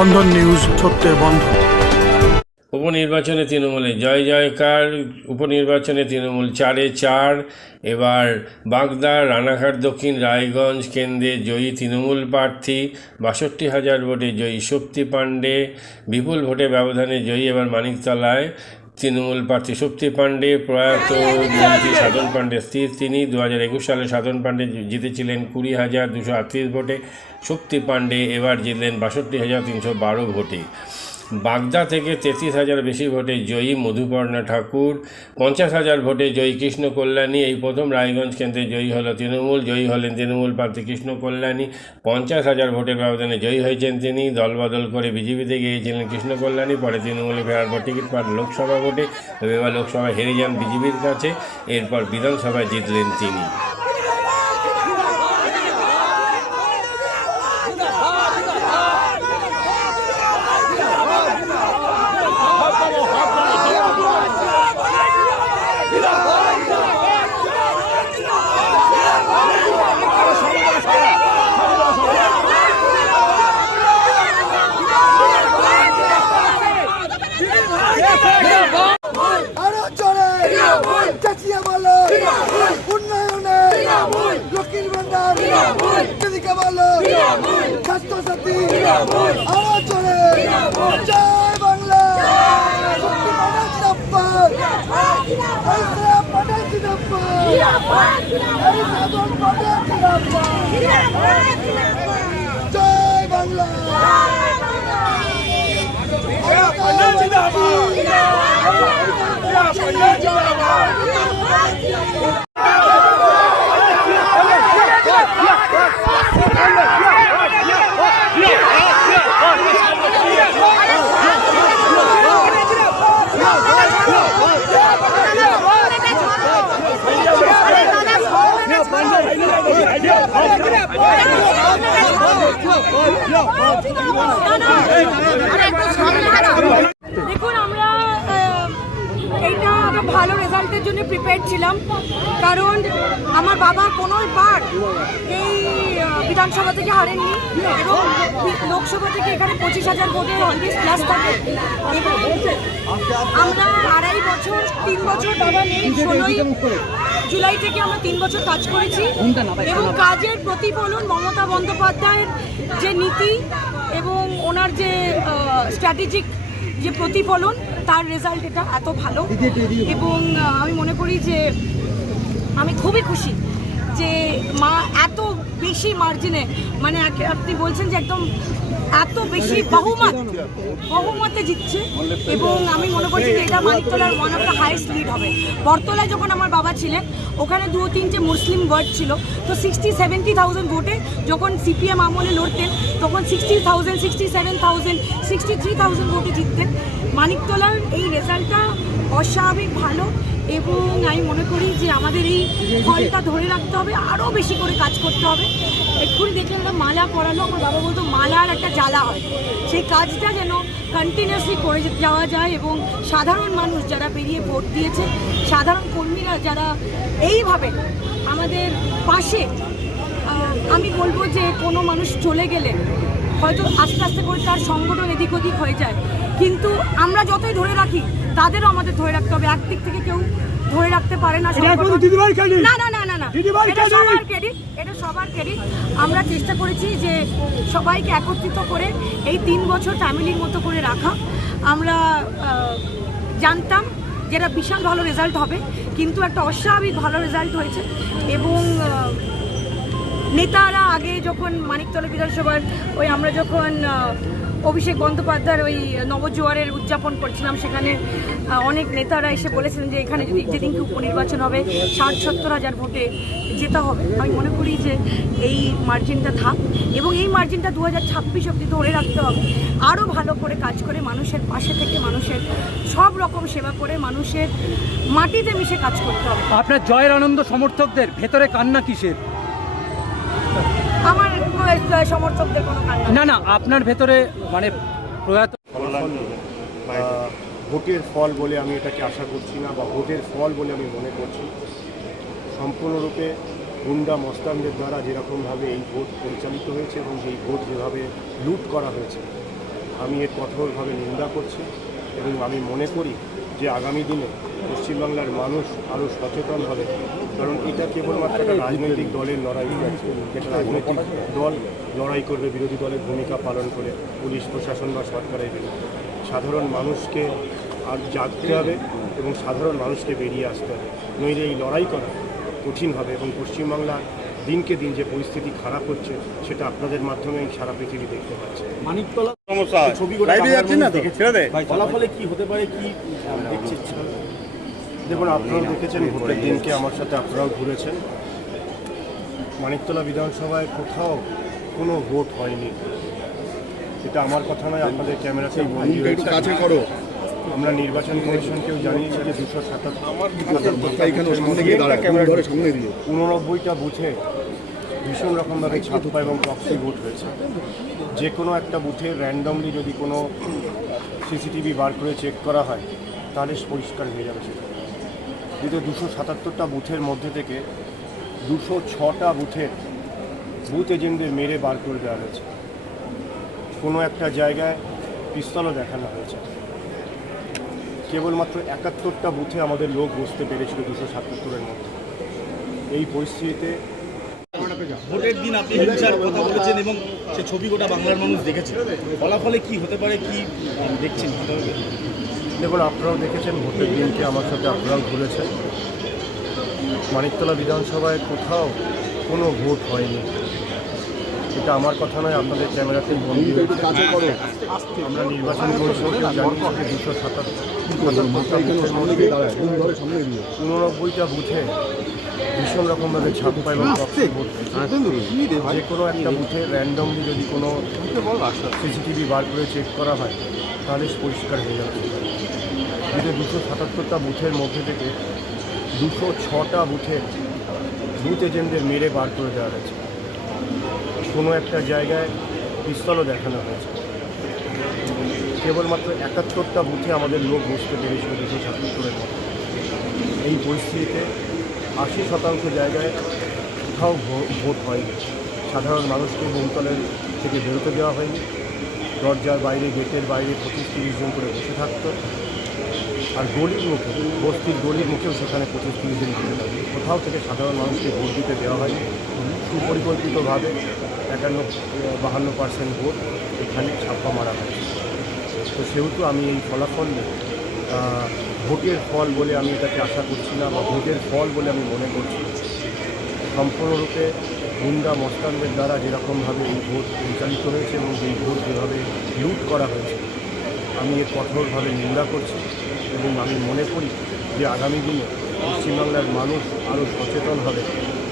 বন্ধন news সত্যের বন্ধন। উপনির্বাচনে তৃণমূলে জয় জয়কার, উপনির্বাচনে তৃণমূল চারে চার। এবার বাগদা, রানাঘাট, দক্ষিণ রায়গঞ্জ কেন্দ্রে জয়ী তৃণমূল প্রার্থী, বাষট্টি হাজার ভোটে জয়ী শক্তি পাণ্ডে। বিপুল ভোটে ব্যবধানে জয়ী এবার মানিকতলায়। তৃণমূল প্রার্থী শক্তি পাণ্ডে প্রয়াত মন্ত্রী সাধন পাণ্ডে স্থির। তিনি দু হাজার একুশ সালে সাধন পাণ্ডে জিতেছিলেন কুড়ি হাজার দুশো আটত্রিশ ভোটে। শক্তি পাণ্ডে এবার জিতলেন বাষট্টি হাজার তিনশো বারো ভোটে। বাগদা থেকে তেত্রিশ হাজার বেশি ভোটে জয়ী মধুপর্ণা ঠাকুর, পঞ্চাশ হাজার ভোটে জয়ী কৃষ্ণ কল্যাণী, এই প্রথম রায়গঞ্জ কেন্দ্রে জয়ী হলো তৃণমূল, জয়ী হলেন তৃণমূল প্রার্থী কৃষ্ণ কল্যাণী। পঞ্চাশ হাজার ভোটের ব্যবধানে জয়ী হয়েছেন তিনি দলবদল করে বিজেপিতে গিয়েছিলেন কৃষ্ণ কল্যাণী, পরে তৃণমূলে ফেরার পর টিকিট পান লোকসভা ভোটে। এবার লোকসভায় হেরে যান বিজেপির কাছে, এরপর বিধানসভায় জিতলেন তিনি আরও চলে চেঁচিয়ে বলো উন্নয়নে লক্ষ্মীর বলো। সাথী আরও চলে। জয় বাংলা। শক্তি মানব জিনাপ্পার ঐশ্বরা পটেল জিনাপ্পার এই সাধন পটেল জিনাপ্পার জয় বাংলা দেখুন আমরা এইটা একটা ভালো রেজাল্টের জন্য প্রিপেয়ার ছিলাম। কারণ আমার বাবা কোনো বার এই বিধানসভা থেকে হারেননি। এবং লোকসভা থেকে এখানে পঁচিশ হাজার ভোটে অলওয়েজ প্লাস থাকে। এবং আমরা আড়াই বছর তিন বছর বাবা নেই ষোলোই জুলাই থেকে আমরা তিন বছর কাজ করেছি। এবং কাজের প্রতিফলন মমতা বন্দ্যোপাধ্যায়ের যে নীতি এবং ওনার যে স্ট্র্যাটেজিক যে প্রতিফলন, তার রেজাল্ট এটা এত ভালো। এবং আমি মনে করি যে, আমি খুবই খুশি যে মা এত বেশি মার্জিনে মানে আপনি বলছেন যে একদম এত বেশি বহুমত, বহুমতে জিতছে। এবং আমি মনে করছি যে এটা মানিকতলার one of the highest lead হবে। বরতলায় যখন আমার বাবা ছিলেন, ওখানে দু তিনটে মুসলিম ওয়ার্ড ছিল। তো সিক্সটি সেভেন্টি থাউজেন্ড ভোটে যখন সিপিএম আমলে লড়তেন, তখন sixty thousand sixty seven thousand sixty three thousand ভোটে জিততেন। মানিকতলার এই রেজাল্টটা অস্বাভাবিক ভালো এবং আমি মনে করি যে আমাদের এই ফলটা ধরে রাখতে হবে, আরও বেশি করে কাজ করতে হবে। এক্ষুনি দেখলাম একটা মালা পরানো আমার বাবা বলতো মালার একটা জ্বালা হয়। সেই কাজটা যেন কন্টিনিউয়াসলি করে যাওয়া যায় এবং সাধারণ মানুষ যারা বেরিয়ে ভোট দিয়েছে সাধারণ কর্মীরা যারা এইভাবে আমাদের পাশে আমি বলব যে কোনো মানুষ চলে গেলে হয়তো আস্তে আস্তে করে তার সংগঠন এদিক ওদিক হয়ে যায়। কিন্তু আমরা যতই ধরে রাখি তাদেরও আমাদের ধরে রাখতে হবে। একদিক থেকে কেউ ধরে রাখতে পারে না। না না না না না এটা সবার ক্রেডিট এটা সবার ক্রেডিট আমরা চেষ্টা করেছি যে সবাইকে একত্রিত করে এই তিন বছর ফ্যামিলির মতো করে রাখা। আমরা জানতাম যেটা বিশাল ভালো রেজাল্ট হবে কিন্তু একটা অস্বাভাবিক ভালো রেজাল্ট হয়েছে। এবং নেতারা আগে যখন মানিকতলা বিধানসভার ওই আমরা যখন অভিষেক বন্দ্যোপাধ্যায়ের ওই নবজোয়ারের উদযাপন করছিলাম সেখানে অনেক নেতারা এসে বলেছিলেন যে এখানে যদি যেদিনকে উপনির্বাচন হবে, ষাট সত্তর হাজার ভোটে যেতে হবে। আমি মনে করি যে এই মার্জিনটা থাক এবং এই মার্জিনটা দু হাজার ছাব্বিশ অব্দি ধরে রাখতে হবে। আরও ভালো করে কাজ করে মানুষের পাশে থেকে মানুষের সব রকম সেবা করে মানুষের মাটিতে মিশে কাজ করতে হবে। আপনার জয়ের আনন্দ সমর্থকদের, ভেতরে কান্না কিসের? সমর্থকদের কোনো না না আপনার ভেতরে মানে প্রয়াত ভোটের ফল বলে আমি এটাকে আশা করছি না বা ভোটের ফল বলে আমি মনে করছি। সম্পূর্ণরূপে গুন্ডা মস্তানদের দ্বারা যেরকমভাবে এই ভোট পরিচালিত হয়েছে এবং এই ভোট যেভাবে লুট করা হয়েছে আমি এর কঠোরভাবে নিন্দা করছি এবং আমি মনে করি যে আগামী দিনে পশ্চিমবাংলার মানুষ আরও সচেতন হবে, কারণ এটা কেবলমাত্র একটা রাজনৈতিক দলের লড়াই একটা রাজনৈতিক দল লড়াই করবে, বিরোধী দলের ভূমিকা পালন করে, পুলিশ, প্রশাসন বা সরকারের সাধারণ মানুষকে আর জাগতে হবে এবং সাধারণ মানুষকে বেরিয়ে আসতে হবে। নইলে এই লড়াই করা কঠিন হবে এবং পশ্চিমবাংলার দিনকে দিন যে পরিস্থিতি খারাপ হচ্ছে সেটা আপনাদের মাধ্যমে আমি সারা পৃথিবী দেখতে পাচ্ছে। মানিকতলা সমস্যা ছবিগুলো যাচ্ছে না তো? ছেড়ে দে। ফলাফলে কি হতে পারে কি দেখুন আপনারাও দেখেছেন ভোটের দিনকে আমার সাথে আপনারাও ঘুরেছেন। মানিকতলা বিধানসভায় কোথাও কোনো ভোট হয়নি। এটা আমার কথা নয় আপনাদের ক্যামেরাতেই কাছে করো। আমরা নির্বাচন কমিশনকেও জানিয়েছি যে দুশো সাতাত্তর উননব্বইটা বুথে ভীষণ রকমভাবে ছাপ্পা এবং প্রক্সি ভোট হয়েছে। যে কোনো একটা বুথে র্যান্ডমলি যদি কোনো সিসিটিভি বার করে চেক করা হয়, তাহলে পরিষ্কার হয়ে যাবে সেটা। দুশো সাতাত্তরটা বুথের মধ্যে থেকে দুশো ছটা বুথের বুথ এজেন্টদের মেরে বার করে দেওয়া হয়েছে। কোনো একটা জায়গায় পিস্তলও দেখানো হয়েছে। কেবলমাত্র একাত্তরটা বুথে আমাদের লোক বসতে পেরেছিল দুশো সাতাত্তরের মধ্যে। এই পরিস্থিতিতে ভোটের দিন আপনি হিংসার কথা বলেছেন এবং সে ছবি গোটা বাংলার মানুষ দেখেছে। ফলাফলে কি হতে পারে কি দেখছেন? দেখুন আপনারাও দেখেছেন ভোটের দিনকে আমার সাথে আপনারাও ঘুরেছেন। মানিকতলা বিধানসভায় কোথাও কোনো ভোট হয়নি। এটা আমার কথা নয় আপনাদের ক্যামেরাতেই বন্দি হয়েছে আমরা নির্বাচন যে দুশো মধ্যে উননব্বইটা বুথে ভীষণ রকমভাবে ছাপ্পা এবং যে কোনো একটা বুথে র্যান্ডমলি যদি কোনো সিসিটিভি বার করে চেক করা হয় তাহলে পরিষ্কার হয়ে যাবে। যেটা দুশো সাতাত্তরটা বুথের মধ্যে থেকে দুশো ছটা বুথের বুথ এজেন্টদের মেরে বার করে দেওয়া হয়েছে। কোনো একটা জায়গায় পিস্তলও দেখানো হয়েছে। কেবলমাত্র একাত্তরটা বুথে আমাদের লোক বসতে পেরেছিল দুশো সাতাত্তরের মধ্যে। এই পরিস্থিতিতে আশি শতাংশ জায়গায় কোথাও ভোট হয়নি। সাধারণ মানুষকে বহুতলের থেকে বেরোতে দেওয়া হয়নি। দরজার বাইরে, গেটের বাইরে পঁচিশ তিরিশ জন করে বসে থাকতো। আর গলির মুখে বস্তির গলির মুখেও সেখানে পঁচিশ তিরিশ জন বসে থাকতো কোথাও থেকে সাধারণ মানুষকে ভোট দিতে দেওয়া হয়নি। সুপরিকল্পিতভাবে একান্ন, বাহান্ন পার্সেন্ট ভোট এখানে ছাপ্পা মারা হয় তো সেহেতু আমি এই ফলাফল ভোটের ফল বলে আমি এটাকে আশা করছি না বা ভোটের ফল বলে আমি মনে করছি সম্পূর্ণরূপে গুন্ডা মস্তানদের দ্বারা যেরকমভাবে এই ভোট পরিচালিত হয়েছে এবং এই ভোট যেভাবে লুট করা হয়েছে, আমি এর কঠোরভাবে নিন্দা করছি এবং আমি মনে করি যে আগামী দিনে পশ্চিমবাংলার মানুষ আরও সচেতন হবে,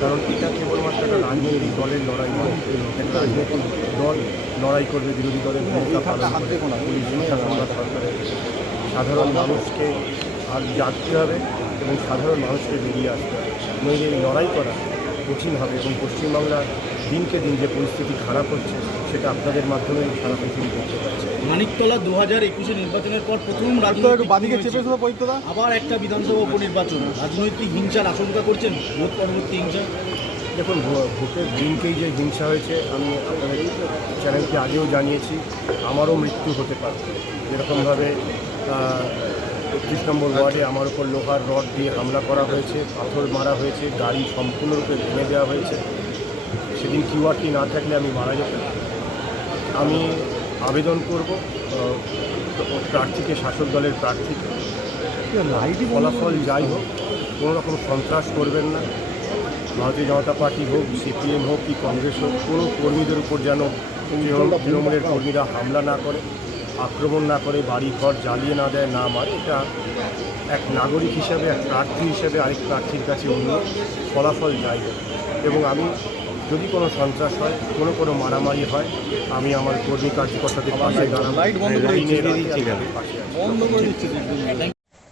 কারণ এটা কেবলমাত্র একটা রাজনৈতিক দলের লড়াই নয়, একটা রাজনৈতিক দল লড়াই করবে বিরোধী দলের ভূমিকা পালন করে পুলিশ সরকারের সাধারণ মানুষকে আর জাগতে হবে এবং সাধারণ মানুষকে বেরিয়ে আসতে হবে। নইলে এই লড়াই করা কঠিন হবে এবং পশ্চিমবাংলার দিনকে দিন যে পরিস্থিতি খারাপ হচ্ছে সেটা আপনাদের মাধ্যমে সারা পৃথিবী দেখতে পাচ্ছে। মানিকতলা দু হাজার একুশে নির্বাচনের পর প্রথম। আবার একটা বিধানসভা উপনির্বাচন। রাজনৈতিক হিংসার আশঙ্কা করছেন ভোট পরবর্তী হিংসা। দেখুন ভো- ভোটের দিনকেই যে হিংসা হয়েছে আমি আপনাদের চ্যানেলকে আগেও জানিয়েছি আমারও মৃত্যু হতে পারে। যেরকমভাবে একত্রিশ নম্বর ওয়ার্ডে আমার উপর লোহার রড দিয়ে হামলা করা হয়েছে, পাথর মারা হয়েছে, গাড়ি সম্পূর্ণরূপে ভেঙে দেওয়া হয়েছে। সেদিন কিউআরটি না থাকলে আমি মারা যেতাম। আমি আবেদন করব প্রার্থীকে, শাসক দলের প্রার্থীকে। আইডি ফলাফল যাই হোক, কোনো রকম সন্ত্রাস করবেন না। ভারতীয় জনতা পার্টি হোক, সিপিএম হোক, কি কংগ্রেস হোক, কোনো কর্মীদের উপর যেন তৃণমূল- তৃণমূলের কর্মীরা হামলা না করে। আক্রমণ না করে বাড়ি ঘর জ্বালিয়ে না দেয় না মারে এটা এক নাগরিক হিসেবে এক প্রার্থী হিসেবে আরেক প্রার্থীর কাছে অন্য ফলাফল যাই এবং আমি যদি কোনো সন্ত্রাস হয় কোনো কোনো মারামারি হয় আমি আমার কর্মী কার্যকর্তাদের পাশে দাঁড়াবো।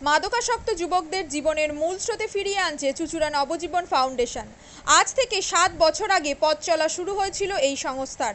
মাদকাসক্ত যুবকদের জীবনের মূল স্রোতে ফিরিয়ে আনছে চুচুড়া নবজীবন ফাউন্ডেশন। আজ থেকে সাত বছর আগে পথ চলা শুরু হয়েছিল এই সংস্থার।